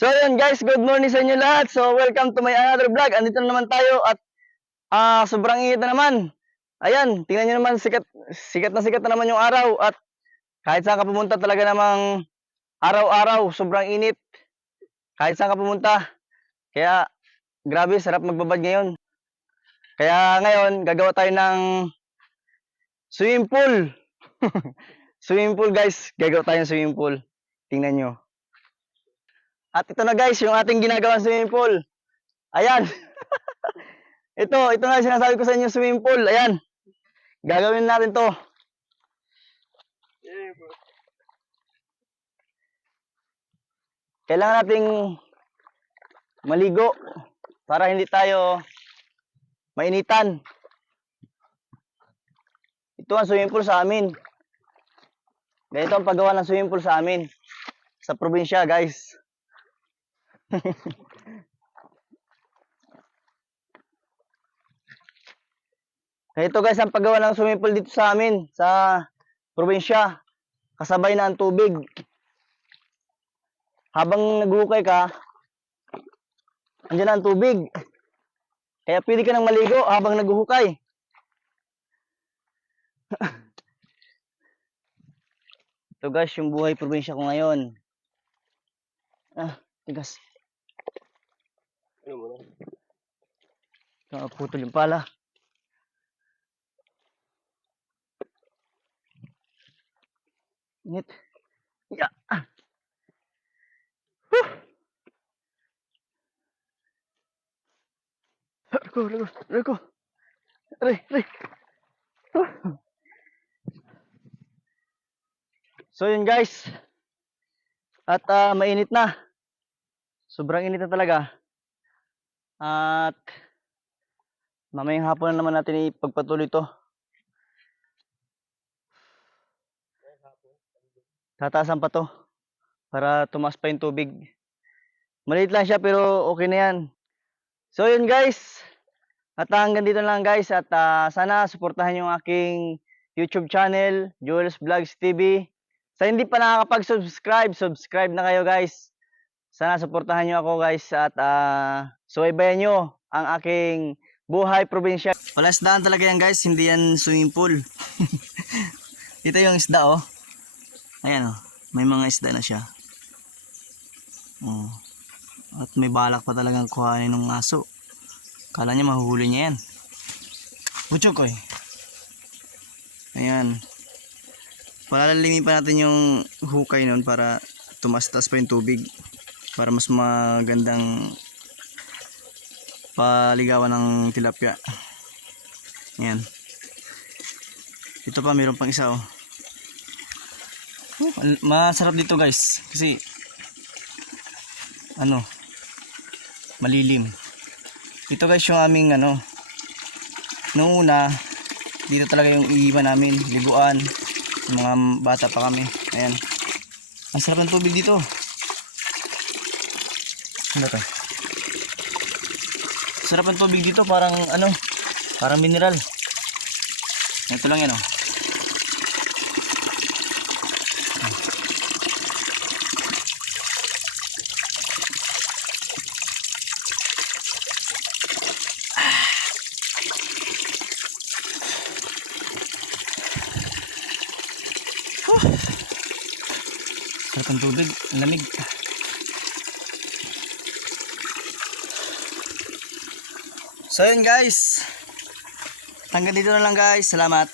So yun guys, good morning sa inyo lahat. So welcome to my another vlog. Andito na naman tayo at sobrang init na naman. Ayan, tingnan nyo naman, sikat na naman yung araw. At kahit saan ka pumunta talaga namang araw-araw, sobrang init. Kahit saan ka pumunta. Kaya grabe, sarap magbabad ngayon. Kaya ngayon, gagawa tayo ng swimming pool. Swimming pool guys, gagawa tayo ng swimming pool. Tingnan nyo. At ito na guys, yung ating ginagawang swimming pool. Ayan. ito na sinasabi ko sa inyo, swimming pool. Ayan. Gagawin natin to. Kailangan nating maligo para hindi tayo mainitan. Ito ang swimming pool sa amin. Ganito ang paggawa ng swimming pool sa amin. Sa probinsya guys. Ito guys ang paggawa ng swimming pool dito sa amin sa probinsya. Kasabay na ang tubig. Habang naghukay ka, andyan na ang tubig. Kaya pwede ka nang maligo habang naghuhukay. Ito guys yung buhay probinsya ko ngayon. Tigas. Ano mo na? Nakaputol yung pala. Init. Yeah. Reko. Re. So yun guys. At mainit na. Sobrang init na talaga. At mamayang hapon na naman natin ipagpatuloy ito. Tataasan pa to para tumaas pa yung tubig. Maliit lang siya pero okay na yan. So yun guys. At hanggang dito lang guys. At sana suportahan yung aking YouTube channel, Jules Vlogs TV. Sa hindi pa nakakapag-subscribe, subscribe na kayo guys. Sana suportahan nyo ako guys. At subaybayan nyo ang aking buhay probinsya. Palasdaan talaga yan guys. Hindi yan swimming pool. Ito yung isda oh. Ayan oh. May mga isda na siya. Oh. At may balak pa talagang kuhanin ng aso. Kala niya mahuhuli niya yan. Butchok ko eh. Ayan. Palalimin pa natin yung hukay nun para tumastas pa yung tubig. Para mas magandang paligawan ng tilapia. Ayan. Ito pa mayroon pang isa oh. Masarap dito guys. Kasi malilim. Ito guys yung aming noong una dito talaga yung iiwan namin, liguan yung mga bata pa kami. Ayan, ang sarap ng tubig dito. Ano to? Sarap ng tubig dito, parang parang mineral. Ito lang yan oh. Sarap ang tubig, lamig. So yun guys, hanggang dito na lang guys, salamat.